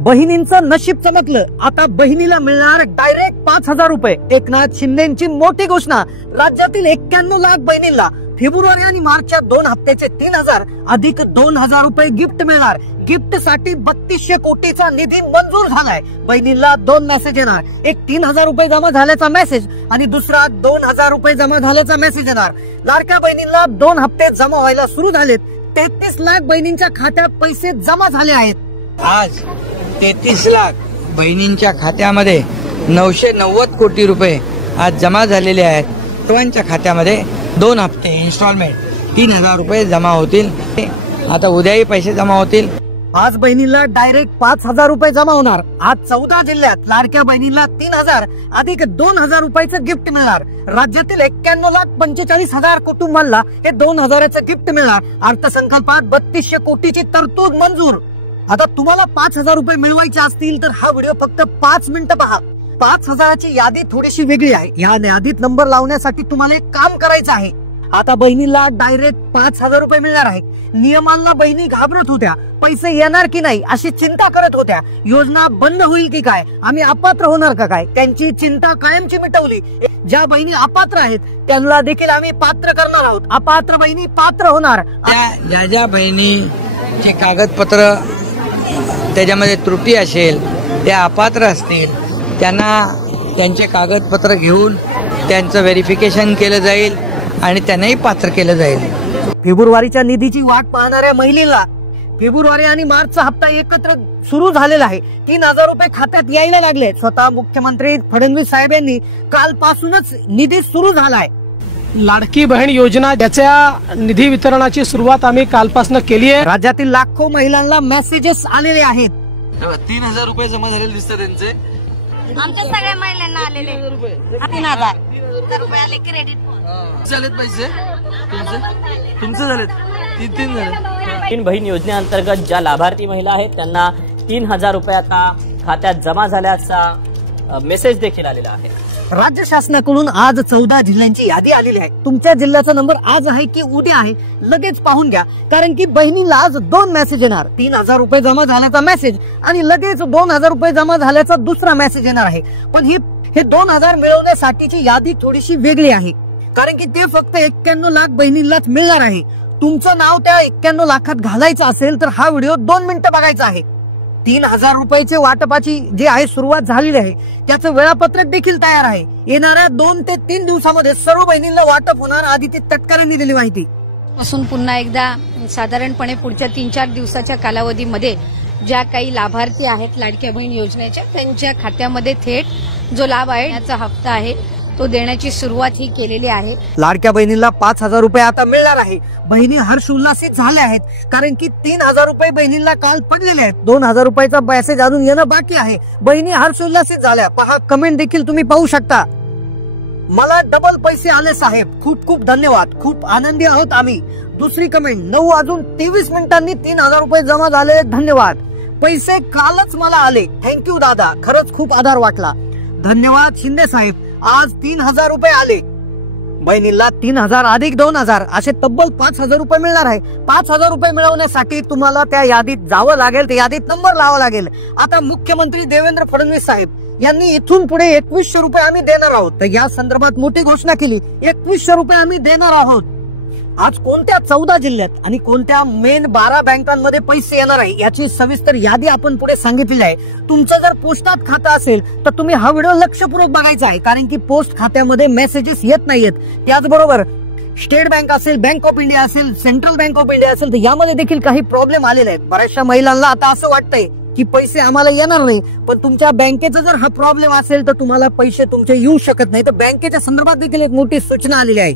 बहिणींचं नशीब चमकलं. आता बहिणीला मिळणार डायरेक्ट 5,000 रुपये. एकनाथ शिंदेची मोठी घोषणा. राज्यातील 91 लाख बहिणींना फेब्रुवारी आणि मार्चच्या 2 हप्त्याचे 3,000 अधिक 2,000 रुपये गिफ्ट मिळणार. गिफ्ट साठी 3200 कोटीचा निधी मंजूर झालाय. बहिणींना 2 मेसेज येणार. एक 3,000 रुपये जमा झाल्याचा मेसेज आणि दुसरा 2,000 रुपये जमा झाल्याचा मेसेज येणार. लाडक्या बहिणींना 2 हप्ते जमा व्हायला सुरू झालेत. 33 लाख बहिणींच्या खात्यात पैसे जमा झाले आहेत. आज 33 लाख बहिणींच्या खात्यामध्ये 990 कोटी रुपये आज जमा झालेले आहेत. सर्वांच्या खात्यामध्ये 2 हप्ते इन्स्टॉलमेंट 3,000 रुपये जमा होतील. आता उद्याही पैसे जमा होतील. आज बहिणीला डायरेक्ट 5,000 रुपये जमा होणार. आज 14 जिल्ह्यात लाडक्या बहिणीला 3,000 अधिक 2,000 रुपयाचं गिफ्ट मिळणार. राज्यातील 91,45,000 कुटुंबांना हे 2,000चं गिफ्ट मिळणार. अर्थसंकल्पात 3200 कोटीची तरतूद मंजूर. आता तुम्हाला 5,000 रुपये मिळवायचे असतील तर हा व्हिडिओ फक्त 5 मिनिटं पहा. 5,000ची यादी थोडीशी वेगळी आहे. या यादीत नंबर लावण्यासाठी तुम्हाला एक काम करायचं आहे. आता बहिणीला डायरेक्ट 5,000 रुपये मिळणार आहे. नियमांना बहिणी घाबरत होत्या. पैसे येणार की नाही अशी चिंता करत होत्या. योजना बंद होईल की काय, आम्ही अपात्र होणार का काय, त्यांची चिंता कायमची मिटवली. ज्या बहिणी अपात्र आहेत त्यांना देखील आम्ही पात्र करणार आहोत. अपात्र बहिणी पात्र होणार. ज्या बहिणीचे कागदपत्र त्याच्यामध्ये त्रुटी असेल, त्या अपात्र असतील, त्यांना त्यांचे कागदपत्र घेऊन त्यांचं व्हेरिफिकेशन केलं जाईल आणि त्यांनाही पात्र केलं जाईल. फेब्रुवारीच्या निधीची वाट पाहणाऱ्या महिलेला फेब्रुवारी आणि मार्चचा हप्ता एकत्र सुरू झालेला आहे. 3,000 रुपये खात्यात यायला लागले. स्वतः मुख्यमंत्री फडणवीस साहेब यांनी कालपासूनच निधी सुरू झालाय. लाडकी बहीण योजना ज्याच्या निधी वितरणाची सुरुवात आम्ही कालपासून केली आहे. राज्यातील लाखो महिलांना मेसेजेस आलेले आहेत. 3,000 रुपये जमा झालेले दिसतात त्यांचे. आमच्या सगळ्या महिलांना आलेले 3,000 रुपये आले क्रेडिट झालेत पैसे तुमचे झालेत 3 झाले. बहीण बहीण योजनेअंतर्गत ज्या लाभार्थी महिला आहेत त्यांना 3,000 रुपये आता खात्यात जमा झाल्याचा मेसेज देखील आलेला आहे. राज्य शासनाकडून आज 14 जिल्ह्यांची यादी आलेली आहे. तुमच्या जिल्ह्याचा नंबर आज आहे की उद्या आहे लगेच पाहून घ्या. कारण की बहिणीला आज 2 मेसेज येणार. 3,000 रुपये जमा झाल्याचा मेसेज आणि लगेच 2,000 रुपये जमा झाल्याचा दुसरा मेसेज येणार आहे. पण हे 2,000 मिळवण्यासाठीची यादी थोडीशी वेगळी आहे. कारण की ते फक्त 91 लाख बहिणींनाच मिळणार आहे. तुमचं नाव त्या 91 लाखात घालायचं असेल तर हा व्हिडिओ 2 मिनिटं बघायचा आहे. 3,000 रुपयाचे वाटपाची जे आहे सुरुवात झालेली आहे त्याचं वेळापत्रक देखील तयार आहे. येणाऱ्या 2 ते 3 दिवसामध्ये सर्व बहिणींना वाटप होणार. आधी ती तटकऱ्यांनी दिलेली माहिती पासून पुन्हा एकदा साधारणपणे पुढच्या 3-4 दिवसाच्या कालावधीमध्ये ज्या काही लाभार्थी आहेत लाडक्या बहीण योजनेच्या त्यांच्या खात्यामध्ये थेट जो लाभ आहे याचा हप्ता आहे तो देण्याची सुरुवात ही केलेली आहे. लाडक्या बहिणीला 5,000 रुपये आता मिळणार आहे. बहिणी हर्ष उल्हासित झाल्या आहेत. कारण की 3,000 रुपये बहिणीला काल पडलेले आहेत. 2,000 रुपयाचा मेसेज अजून येणं बाकी आहे. बहिणी हर्ष उल्हासित झाल्या. पहा कमेंट देखील तुम्ही पाहू शकता. मला डबल पैसे आले साहेब, खूप खूप धन्यवाद, खूप आनंदी आहोत आम्ही. दुसरी कमेंट 9:23 3,000 रुपये जमा झाले, धन्यवाद. पैसे कालच मला आले, थँक्यू दादा, खरंच खूप आधार वाटला, धन्यवाद शिंदे साहेब. आज 3,000 रुपये आले. बहिणीला 3,000 अधिक 2,000 असे तब्बल 5,000 रुपये मिळणार आहे. 5,000 रुपये मिळवण्यासाठी तुम्हाला त्या यादीत जावं लागेल. त्या यादीत नंबर लावावा लागेल. आता मुख्यमंत्री देवेंद्र फडणवीस साहेब यांनी इथून पुढे 2100 रुपये आम्ही देणार आहोत. तर या संदर्भात मोठी घोषणा केली. 2100 रुपये आम्ही देणार आहोत. आज कोणत्या 14 जिल्ह्यात आणि कोणत्या मेन 12 बँकांमध्ये पैसे येणार आहे याची सविस्तर यादी आपण पुढे सांगितलेली आहे. तुमचं जर पोस्टात खातं असेल तर तुम्ही हा व्हिडिओ लक्षपूर्वक बघायचा आहे. कारण की पोस्ट खात्यामध्ये मेसेजेस येत नाहीयेत. त्याचबरोबर स्टेट बँक असेल, बँक ऑफ इंडिया असेल, सेंट्रल बँक ऑफ इंडिया असेल तर यामध्ये देखील काही प्रॉब्लेम आलेले आहेत. बऱ्याचशा महिलांना आता असं वाटतंय की पैसे आम्हाला येणार नाही. पण तुमच्या बँकेचा जर हा प्रॉब्लेम असेल तर तुम्हाला पैसे तुमचे येऊ शकत नाही. तर बँकेच्या संदर्भात देखील एक मोठी सूचना आलेली आहे.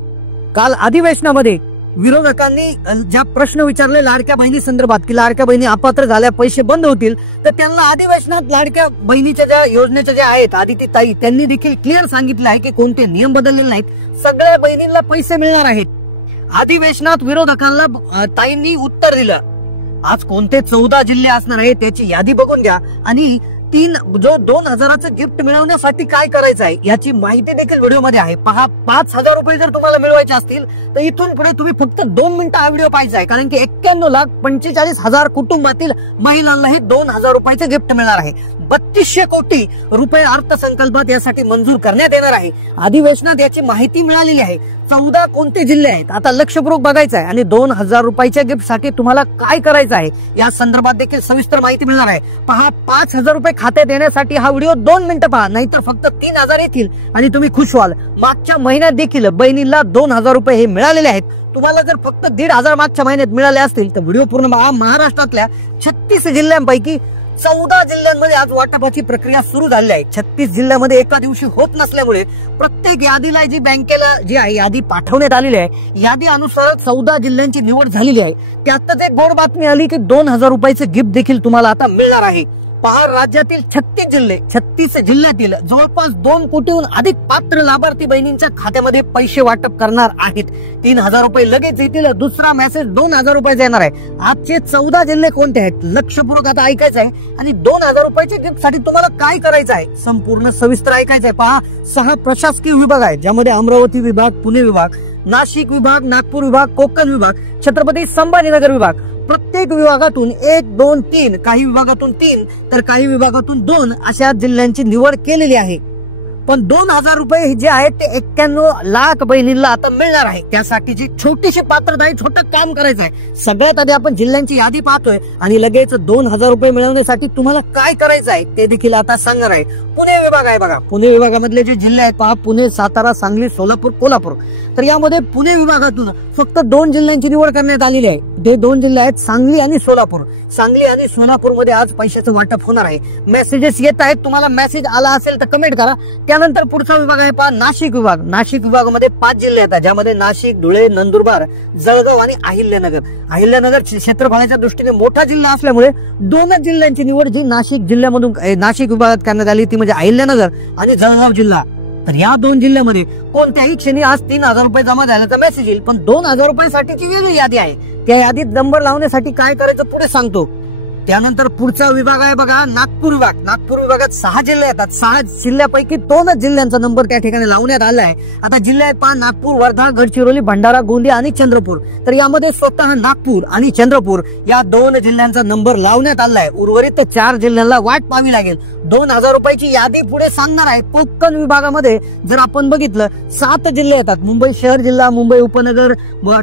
काल अधिवेशनामध्ये विरोधकांनी ज्या प्रश्न विचारले लाडक्या बहिणी संदर्भात की लाडक्या बहिणी अपात्र झाल्या पैसे बंद होतील, तर त्यांना अधिवेशनात लाडक्या बहिणीच्या ज्या योजनेच्या ज्या आहेत आदिती ताई त्यांनी देखील क्लिअर सांगितलं आहे की कोणते नियम बदललेले नाहीत. सगळ्या बहिणींना पैसे मिळणार आहेत. अधिवेशनात विरोधकांना ताईंनी उत्तर दिलं. आज कोणते 14 जिल्हे असणार आहे त्याची यादी बघून घ्या आणि जो 2000चं गिफ्ट मिळवण्यासाठी काय करायचं आहे याची माहिती देखील व्हिडिओमध्ये आहे. पहा, 5000 रुपये जर तुम्हाला मिळवायचे असतील तर इथून पुढे तुम्ही फक्त 2 मिनिटं हा व्हिडिओ पाहायचा आहे, कारण की 91,45,000 कुटुंबातील महिलांना हे 2000 रुपयाचे गिफ्ट मिळणार आहे. 3200 कोटी रुपये अर्थसंकल्पात यासाठी मंजूर करण्यात येणार आहे. अधिवेशनात याची माहिती मिळालेली आहे. 14 कोणते जिल्हे आहेत आता लक्षपूर्वक बघायचं आहे आणि 2000 रुपयाच्या गिफ्ट साठी तुम्हाला काय करायचं आहे या संदर्भात देखील सविस्तर माहिती मिळणार आहे. पहा, 5000 रुपये खात्यात येण्यासाठी हा व्हिडिओ 2 मिनिटं पहा, नाहीतर फक्त 3000 येतील आणि तुम्ही खुश व्हाल. मागच्या महिन्यात देखील बहिणीला 2000 रुपये हे मिळालेले आहेत. तुम्हाला जर फक्त 1500 मागच्या महिन्यात मिळाले असतील तर व्हिडिओ पूर्ण पहा. महाराष्ट्रातल्या 36 जिल्ह्यांपैकी 14 जिल्ह्यांमध्ये आज वाटपाची प्रक्रिया सुरू झाली आहे. 36 जिल्ह्यामध्ये एका दिवशी होत नसल्यामुळे प्रत्येक यादीला जी बँकेला जी आहे यादी पाठवण्यात आलेली आहे, यादी अनुसार 14 जिल्ह्यांची निवड झालेली आहे. त्यातच एक गोड बातमी आली की 2000 रुपयाचे गिफ्ट देखील तुम्हाला आता मिळणार आहे. पहा, राज्यातील 36 जिल्ह्यातील जवळपास 2 कोटीहून अधिक पात्र लाभार्थी बहिणींच्या खात्यामध्ये पैसे वाटप करणार आहेत. 3000 रुपये लगेच येतील. दुसरा मेसेज 2000 रुपयाचा येणार आहे. आजचे 14 जिल्हे कोणते आहेत लक्षपूर्वक आता ऐकायचं आहे आणि 2000 रुपयाच्या गिफ्ट साठी तुम्हाला काय करायचं आहे संपूर्ण सविस्तर ऐकायचं आहे. पहा, 6 प्रशासकीय विभाग आहेत, ज्यामध्ये अमरावती विभाग, पुणे विभाग, नाशिक विभाग, नागपूर विभाग, कोकण विभाग, छत्रपती संभाजीनगर विभाग. प्रत्येक विभागातून 1, 2, 3, काही विभागातून 3 तर काही विभागातून 2 अशा जिल्ह्यांची निवड केलेली आहे. पण 2000 रुपये जे आहेत ते 91 लाख बहिणींना आता मिळणार आहे. त्यासाठीची छोटीशी पात्रता आहे, छोटं काम करायचं आहे. सगळ्यात आधी आपण जिल्ह्यांची यादी पाहतोय आणि लगेच 2000 रुपये मिळवण्यासाठी तुम्हाला काय करायचं आहे ते देखील आता सांगणार आहे. पुणे विभाग आहे बघा, पुणे विभागामधले जे जिल्हे आहेत पहा, पुणे, सातारा, सांगली, सोलापूर, कोल्हापूर. तर यामध्ये पुणे विभागातून फक्त 2 जिल्ह्यांची निवड करण्यात आलेली आहे. ते 2 जिल्हे आहेत सांगली आणि सोलापूर. सांगली आणि सोलापूरमध्ये आज पैशाचं वाटप होणार आहे. मेसेजेस येत आहेत, तुम्हाला मेसेज आला असेल तर कमेंट करा. त्यानंतर पुढचा विभाग आहे पहा, नाशिक विभाग. नाशिक विभागामध्ये 5 जिल्हे येतात, ज्यामध्ये नाशिक, धुळे, नंदुरबार, जळगाव आणि अहिल्यानगर. अहिल्यानगर क्षेत्रफळाच्या दृष्टीने मोठा जिल्हा असल्यामुळे 2 जिल्ह्यांची निवड जी नाशिक जिल्ह्यामधून नाशिक विभागात करण्यात आली ती म्हणजे अहिल्यानगर आणि जळगाव जिल्हा. तर या 2 जिल्ह्यामध्ये कोणत्याही क्षणी आज 3000 रुपये जमा झाल्याचा मेसेज येईल. पण 2000 रुपयासाठीची वेगळी यादी आहे. त्या यादीत नंबर लावण्यासाठी काय करायचं पुढे सांगतो. त्यानंतर पुढचा विभाग आहे बघा, नागपूर विभाग. नागपूर विभागात 6 जिल्हे येतात. 6 जिल्ह्यापैकी 2 जिल्ह्यांचा नंबर त्या ठिकाणी लावण्यात आला आहे. आता जिल्हे आहेत पहा, नागपूर, वर्धा, गडचिरोली, भंडारा, गोंदिया आणि चंद्रपूर. तर यामध्ये स्वतः नागपूर आणि चंद्रपूर या 2 जिल्ह्यांचा नंबर लावण्यात आला आहे. उर्वरित 4 जिल्ह्यांना वाट पाहावी लागेल. 2000 रुपयाची यादी पुढे सांगणार आहे. कोकण विभागामध्ये जर आपण बघितलं 7 जिल्हे येतात. मुंबई शहर जिल्हा, मुंबई उपनगर,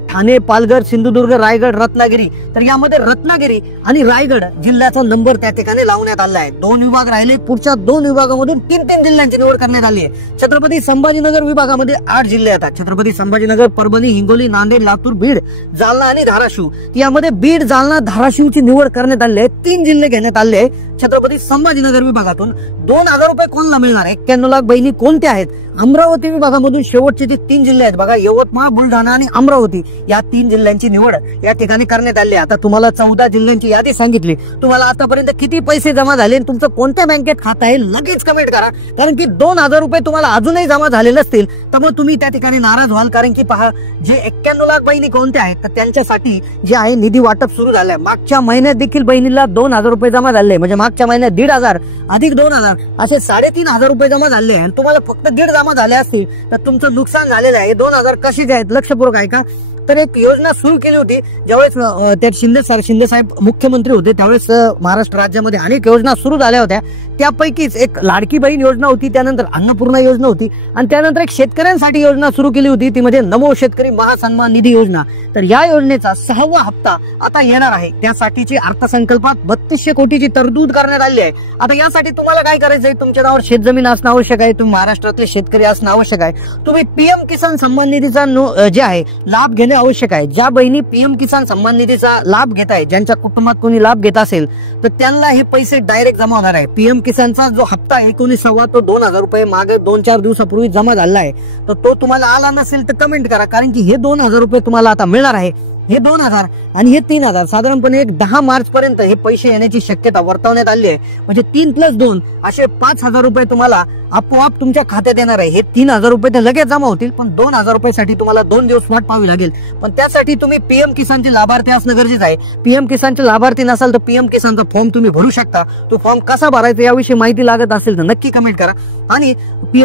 ठाणे, पालघर, सिंधुदुर्ग, रायगड, रत्नागिरी. तर यामध्ये रत्नागिरी आणि रायगड जिल्ह्याचा नंबर त्या ठिकाणी लावण्यात आला आहे. 2 विभाग राहिले. पुढच्या 2 विभागामधून 3 जिल्ह्यांची निवड करण्यात आली आहे. छत्रपती संभाजीनगर विभागामध्ये 8 जिल्हे येतात. छत्रपती संभाजीनगर, परभणी, हिंगोली, नांदेड, लातूर, बीड, जालना आणि धाराशिव. यामध्ये बीड, जालना, धाराशिवची निवड करण्यात आली आहे. 3 जिल्हे घेण्यात आले आहे. छत्रपती संभाजीनगर विभागातून 2000 रुपये कोणाला मिळणार आहे? 91 लाख बहिणी कोणत्या आहेत? अमरावती विभागामधून शेवटचे जे 3 जिल्हे आहेत बघा, यवतमाळ, बुलढाणा आणि अमरावती, या 3 जिल्ह्यांची निवड या ठिकाणी करण्यात आली आहे. आता तुम्हाला 14 जिल्ह्यांची यादी सांगितली. तुम्हाला आतापर्यंत किती पैसे जमा झाले, तुमचं कोणत्या बँकेत खातं आहे लगेच कमेंट करा. कारण की 2000 रुपये तुम्हाला अजूनही जमा झाले नसतील तर मग तुम्ही त्या ठिकाणी नाराज व्हाल. कारण की पहा, जे 91 लाख बहिणी कोणत्या आहेत तर त्यांच्यासाठी जे आहे निधी वाटप सुरू झालंय. मागच्या महिन्यात देखील बहिणीला 2000 रुपये जमा झाले. म्हणजे मागच्या महिन्यात 1500 अधिक 2000 असे 3500 रुपये जमा झाले. आणि तुम्हाला फक्त 1.5 जमा झाले असतील तर तुमचं नुकसान झालेलं आहे. 2000 कसे आहेत लक्षपूर्वक ऐका. तर एक योजना सुरू केली होती ज्यावेळेस त्या शिंदे साहेब मुख्यमंत्री होते, त्यावेळेस महाराष्ट्र राज्यामध्ये अनेक योजना सुरू झाल्या होत्या. त्यापैकीच एक लाडकी बहीण योजना होती, त्यानंतर अन्नपूर्णा योजना होती आणि त्यानंतर एक शेतकऱ्यांसाठी योजना सुरू केली होती, ती म्हणजे नमो शेतकरी महासन्मान निधी योजना. तर या योजनेचा 6वा हप्ता आता येणार आहे. त्यासाठीची अर्थसंकल्पात 3200 कोटीची तरतूद करण्यात आली आहे. आता यासाठी तुम्हाला काय करायचंय, तुमच्या नावावर शेतजमीन असणं आवश्यक आहे, तुम्ही महाराष्ट्रातले शेतकरी असणं आवश्यक आहे, तुम्ही पीएम किसान सन्मान निधीचा जे आहे लाभ घेणे आवश्यक आहे. ज्या बहिणी पीएम किसान सन्मान निधीचा लाभ घेत आहे, ज्यांच्या कुटुंबात कोणी लाभ घेत असेल तर त्यांना हे पैसे डायरेक्ट जमा होणार आहे. पीएम किसानचा जो हप्ता 19 तो 2000 रुपये मागे 2-4 दिवसापूर्वी जमा झाला आहे, तर तो तुम्हाला आला नसेल तर कमेंट करा. कारण की हे 2000 रुपये तुम्हाला आता मिळणार आहे. हे 2000 आणि हे 3000 साधारणपणे एक 10 मार्च पर्यंत हे पैसे येण्याची शक्यता वर्तवण्यात आली आहे. म्हणजे 3 + 2 असे 5000 रुपये तुम्हाला आपोआप तुमच्या खात्यात येणार आहे. हे 3,000 रुपये तर लगेच जमा होतील, पण 2,000 रुपयासाठी तुम्हाला 2 दिवस वाट पाहावी लागेल. पण त्यासाठी तुम्ही पीएम किसानचे लाभार्थी असणं गरजेचं आहे. पीएम किसानचे लाभार्थी नसाल तर पीएम किसानचा फॉर्म तुम्ही भरू शकता. तो फॉर्म कसा भरायचा याविषयी माहिती लागत असेल तर नक्की कमेंट करा. आणि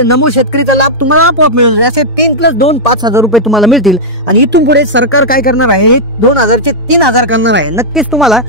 नमो शेतकरीचा लाभ तुम्हाला आपोआप मिळेल. असे 3+2 5,000 रुपये तुम्हाला मिळतील. आणि इथून पुढे सरकार काय करणार आहे, 2,000 चे 3,000 करणार आहे. नक्कीच तुम्हाला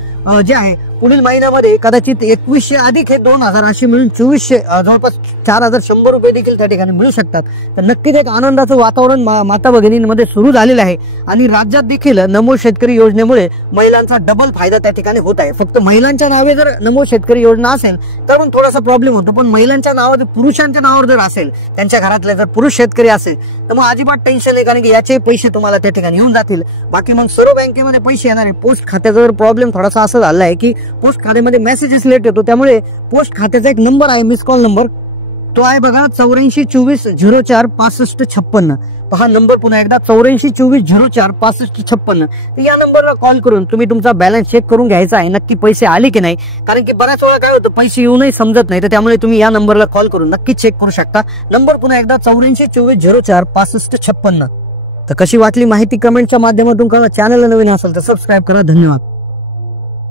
जे आहे पुढील महिन्यामध्ये कदाचित 2100 अधिक हे 2,000 असे मिळून 2400 जवळपास 4,100 रुपये देखील त्या ठिकाणी मिळू शकतात. तर नक्कीच एक आनंदाचं वातावरण माता भगिनींमध्ये सुरू झालेलं आहे. आणि राज्यात देखील नमो शेतकरी योजनेमुळे महिलांचा डबल फायदा त्या ठिकाणी होत आहे. फक्त महिलांच्या नावे जर नमो शेतकरी योजना असेल तर पण थोडासा प्रॉब्लेम होतो, पण महिलांच्या नावावर पुरुषांच्या नावावर जर असेल, त्यांच्या घरातले जर पुरुष शेतकरी असेल तर मग अजिबात टेन्शन नाही, कारण की याचे पैसे तुम्हाला त्या ठिकाणी येऊन जातील. बाकी मग सर्व बँकेमध्ये पैसे येणार आहे. पोस्ट खात्याचा जर प्रॉब्लेम थोडासा असं झाला आहे की पोस्ट खात्यामध्ये मेसेजेस लेट येतो, त्यामुळे पोस्ट खात्याचा एक नंबर आहे, मिस कॉल नंबर, तो आहे बघा 8424046556. पहा नंबर पुन्हा एकदा 8424046556. तर या नंबरला कॉल करून तुम्ही तुमचा बॅलन्स चेक करून घ्यायचा आहे, नक्की पैसे आले की नाही. कारण की बऱ्याच वेळा काय होतं, पैसे येऊनही समजत नाही. तर त्यामुळे तुम्ही या नंबरला कॉल करून नक्की चेक करू शकता. नंबर पुन्हा एकदा 8424046556. तर कशी वाटली माहिती कमेंटच्या माध्यमातून कळवा. चॅनलला नवीन असेल तर सबस्क्राईब करा. धन्यवाद.